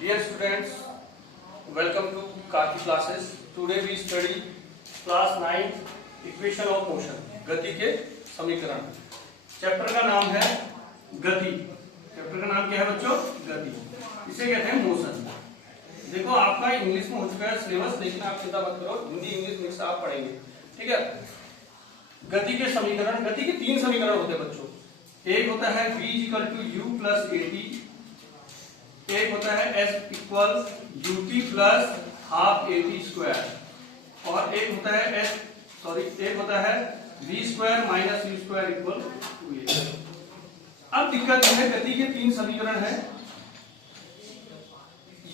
Dear students, welcome to Karthi classes. Today we study class 9 equation of motion. गति के समीकरण. Chapter का नाम है गति. चैप्टर का नाम क्या है बच्चों? गति. इसे कहते हैं मोशन. देखो आपका इंग्लिश में हो चुका है सिलेबस, लेकिन आप चिंता मत करो, हिंदी इंग्लिश मिक्स आप पढ़ेंगे. ठीक है. गति के समीकरण, गति के 3 समीकरण होते हैं बच्चों. एक होता है v = u + at, एक होता है s = ut + ½ at², और एक होता है एक होता है v² - u² = 2a. अब दिक्कत है गति के 3 समीकरण है,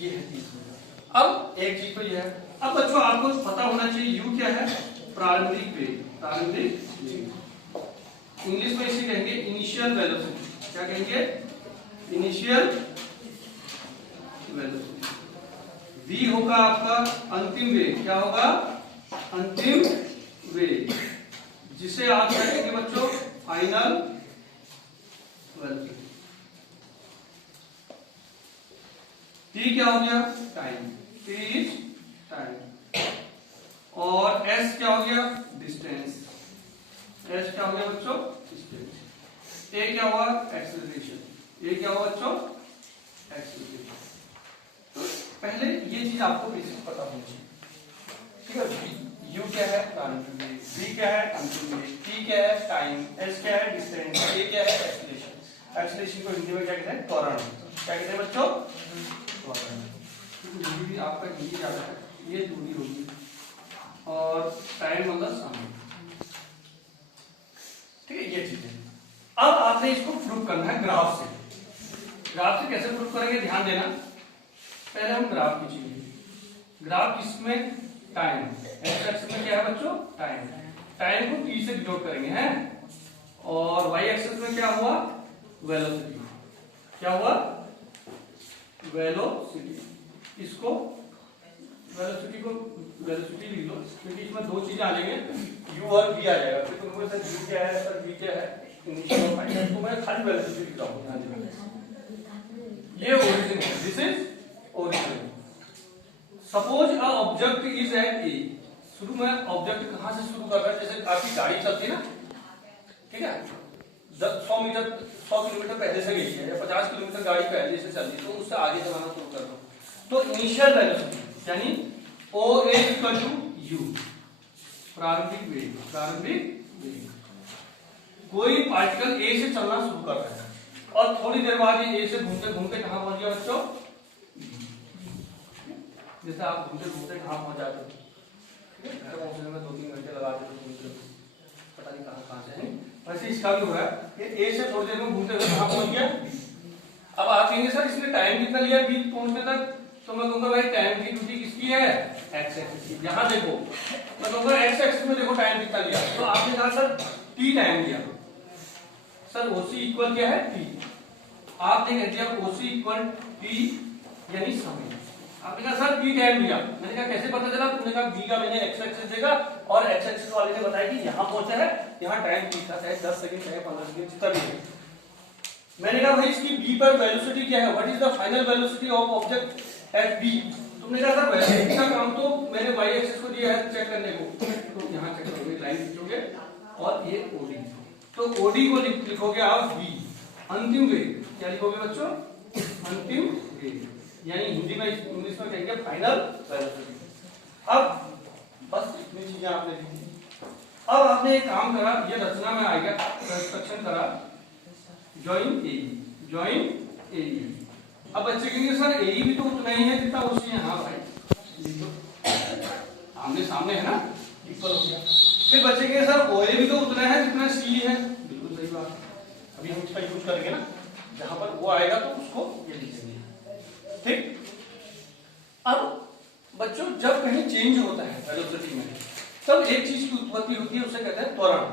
ये है 3 समीकरण. अब एक चीज तो ये है, अब बच्चों आपको पता होना चाहिए u क्या है? प्रारंभिक वेग. प्रारंभिक वेग इंग्लिश में इसे कहेंगे इनिशियल वेलोसिटी. क्या कहेंगे? Initial velocity. v होगा आपका अंतिम वेग. क्या होगा? अंतिम वेग, जिसे आप क्या कहेंगे बच्चों? Final velocity. t क्या हो गया? टाइम. t is time. और s क्या हो गया? डिस्टेंस. s क्या हो गया बच्चों? डिस्टेंस. a क्या हुआ? एक्सेलरेशन. a क्या हुआ बच्चों? एक्सेलरेशन. तो पहले ये चीज आपको बेसिक पता होनी चाहिए. ठीक है. u क्या है? प्रारंभिक वेग. v क्या है? अंतिम वेग. t क्या है? टाइम. s क्या है? डिस्टेंस. a क्या है? एक्सेलरेशन. एक्सेलरेशन को हिंदी में क्या कहते हैं? त्वरण. क्या कहते हैं बच्चों? त्वरण. हिंदी आपका हिंदी ज्यादा है, ये दूरी होगी, और टाइम मतलब समय. ठीक है. ये चीज है. अब आपने इसको प्रूव करना है ग्राफ से. ग्राफ से कैसे प्रूव करेंगे? ध्यान देना. पहले हम ग्राफ खींचेंगे. ग्राफ किसमें? टाइम. एक्स एक्सिस में क्या है बच्चों? टाइम. टाइम को t से डिनोट करेंगे हैं, और y एक्सिस में क्या हुआ? वेलोसिटी. क्या हुआ? वेलोसिटी. इसको वेलोसिटी लिख लो, क्योंकि इसमें 2 चीजें आ जाएंगे, u और v आ जाएगा. फिर तुमको सर u क्या है, सर v क्या है, इनिशियल और फाइनल. तो मैं खाली वेलोसिटी लिख रहा हूं. ये ओरिजिन है. This is origin. Suppose a object is at A. शुरू में ऑब्जेक्ट कहां से शुरू कर रहा है? जैसे आपकी गाड़ी चलती है ना, ठीक है, 100 किलोमीटर पहले से गई है, या 50 किलोमीटर गाड़ी पहले से चल रही है, तो उससे आगे चलाना शुरू कर दो. तो इनिशियल वेलोसिटी यानी OA = u, प्रारंभिक वेग. प्रारंभिक वेग. कोई पार्टिकल A से चलना शुरू कर रहा है, और थोड़ी देर बाद ये A से घूमते घूमते कहां पहुंच गया बच्चों? जैसे आप घूमते घूमते कहां पहुंच जाते हो, घर पहुंचने में 2-3 घंटे लगा देते हो, पता नहीं कहां से है. वैसे इसका भी हो रहा है कि A से थोड़ी देर में घूमते हुए कहां पहुंच गया? अब आप कहेंगे सर इसने टाइम कितना लिया B पहुंचने तक? तो मैं कहूंगा भाई टाइम की ड्यूटी किसकी है? एक्स एक्सिस की. यहां देखो, मैं कहूंगा एक्स एक्सिस में देखो टाइम कितना लिया. तो आपने कहा सर t टाइम लिया. सर OC इक्वल क्या है? t. आपने कह दिया OC इक्वल t यानी समय. आपने कहा सर t टाइम लिया. मैंने कहा कैसे पता चला? तुमने कहा b का मैंने एक्स एक्सिस देखा, और एक्स एक्सिस वाले ने बताया कि यहां पहुंचा है, यहां टाइम t था, चाहे 10 सेकंड चाहे 15 सेकंड जितना भी है. मैंने कहा भाई इसकी b पर वेलोसिटी क्या है? What is the final velocity of object at b? तुमने कहा सर वेलोसिटी का काम तो मैंने y एक्सिस को दिया है चेक करने को. तो यहां चेक करोगे, लाइन खींचोगे, और ये OD. तो OD को लिखोगे आप v. अंतिम वेग क्या लिखोगे बच्चों? अंतिम वेग, यानी हिंदी में इंग्लिश में कहेंगे फाइनल वेलोसिटी. अब बस इतनी चीजें आपने लिखी. अब आपने एक काम करा, ये रचना में आएगा, कंस्ट्रक्शन करा, ज्वाइन ए. अब बच्चे कहेंगे सर ए भी तो उतना ही है जितना OC है. हाँ भाई, आमने सामने है ना, इक्वल हो गया. फिर बच्चे कहेंगे सर OA भी तो उतना है जितना C है. बिल्कुल सही बात. अभी हम इसका यूज करेंगे ना, जहां पर वो आएगा तो उसको ये लिखेंगे. ठीक. अब बच्चों जब कहीं चेंज होता है वेलोसिटी में, तब एक चीज की उत्पत्ति होती है, उसे कहते हैं त्वरण.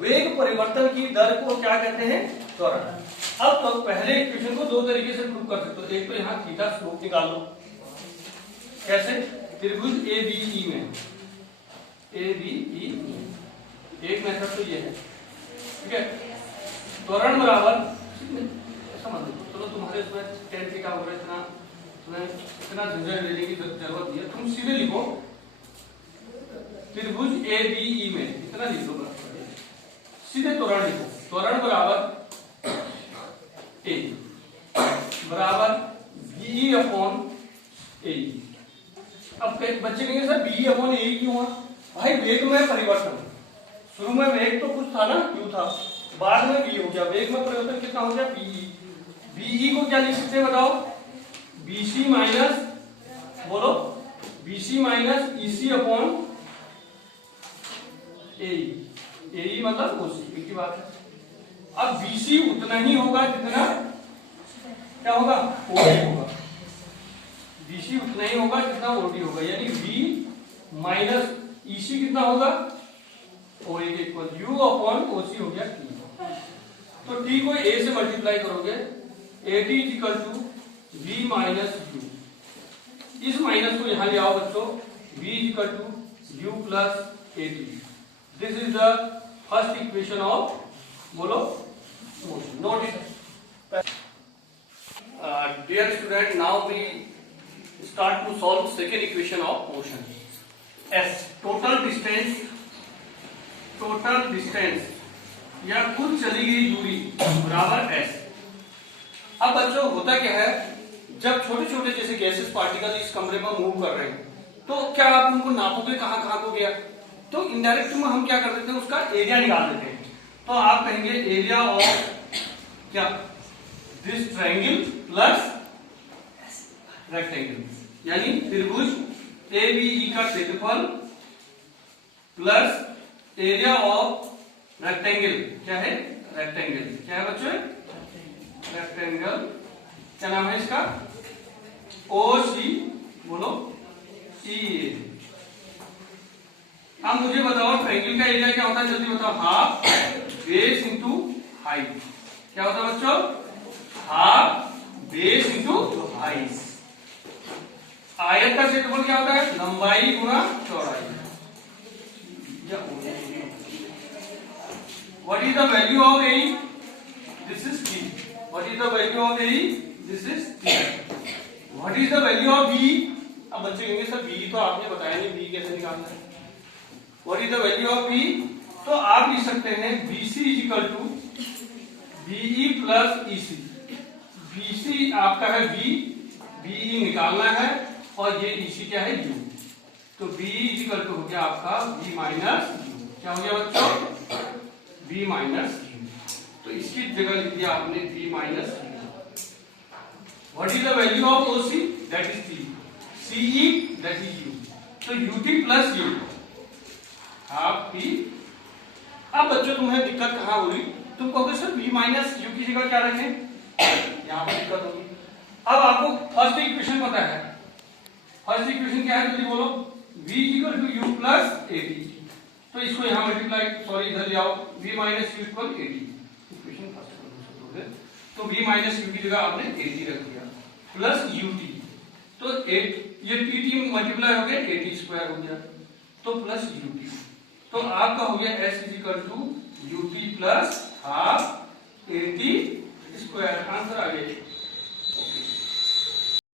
वेग परिवर्तन की दर को क्या कहते हैं? त्वरण. अब तो पहले इक्वेशन को 2 तरीके से प्रूव कर सकते हो. एक तो यहां थीटा स्लोप निकाल लो. कैसे? त्रिभुज ABE में, ABE एक मेथड तो ये है. ठीक है. त्वरण बराबर, समझ लो, चलो तुम्हारे उसमें 10 थीटा हो रहा है, इतना इतना झंझट लेने की जरूरत नहीं है, तुम सीधे लिखो त्रिभुज ए बी ई में इतना लिख दो, सीधे त्वरण लिखो, त्वरण बराबर ए बराबर बी अपॉन ए। अब बच्चे कहेंगे सर बी अपॉन ए क्यों हुआ? भाई वेग में परिवर्तन, शुरू में वेग तो कुछ था ना, क्यू था, बाद में बी हो गया, वेग में परिवर्तन कितना हो गया बीई। बीई को क्या लिख सकते हैं बताओ? बीसी माइनस, बोलो बीसी माइनस ईसी अपॉन ए मतलब ओसी, एक ही बात है। अब बीसी उतना ही होगा जितना क्या होगा ओडी होगा, बीसी उतना ही होगा जितना ओडी होगा, यानी बी माइनस ईसी कितना होगा ओए के इक्वल यू अपॉन ओसी हो गया टी। तो टी को ए से मल्टीप्लाई करोगे, a t is equal to v minus u, इस माइनस को यहां ले आओ बच्चों, v is equal to u plus a t. This is the first equation of, बोलो motion, note it. Dear student, now we start to solve second equation of motion. S total distance या कुल चली गई दूरी बराबर S। अब बच्चों होता क्या है, जब छोटे छोटे जैसे गैसेस पार्टिकल इस कमरे में मूव कर रहे हैं तो क्या आप उनको नापोगे कहां कहां को गया, तो इनडायरेक्ट में हम क्या कर देते हैं उसका एरिया निकाल देते हैं। तो आप कहेंगे एरिया ऑफ क्या दिस ट्रायंगल प्लस रेक्टेंगल, यानी त्रिभुज ए बी ई का क्षेत्रफल प्लस एरिया ऑफ रेक्टेंगल, क्या है रेक्टेंगल, क्या है बच्चों रेक्टेंगल, क्या नाम है इसका ओ सी, बोलो सी ए। अब मुझे बताओ ट्रायंगल का एरिया क्या होता है, जल्दी बताओ, हाफ बेस इंटू हाइट, क्या होता है बच्चों हाफ बेस इंटू हाइट। आयत का क्षेत्रफल क्या होता है लंबाई गुणा चौड़ाई। What is the value of A, this is T, what is the value of A, this is T, what is the value of B. अब बच्चे कहेंगे सर बी तो आपने बताया नहीं, बी कैसे निकालना है, what is the value of B. तो आप लिख सकते हैं B C is equal to B E plus E C. B C आपका है बी, बीई निकालना है, और ये इसी क्या है u, तो b इज इक्वल टू हो गया आपका v माइनस u, क्या हो गया बच्चों v माइनस u। तो इसकी जगह लिख दिया आपने v minus u। What is the value of OC, that is t, CE that is u, तो ut plus u half p। अब बच्चों तुम्हें दिक्कत कहां हो रही, तुम कहोगे सर v माइनस u की जगह क्या रखें, यहां पर दिक्कत होगी। अब आपको फर्स्ट इक्वेशन पता है, फर्स्ट इक्वेशन क्या है जल्दी बोलो, v equal to u plus at, तो इसको यहां मल्टीप्लाई, सॉरी इधर ले आओ, v minus u equal at, equation first कर दो, तो v माइनस u की जगह आपने at रख दिया प्लस ut, तो 8 ये pt मल्टीप्लाई हो गया 80 स्क्वायर हो गया, तो प्लस ut, तो आपका हो गया s is equal to ut plus half 80 square, answer आ गया।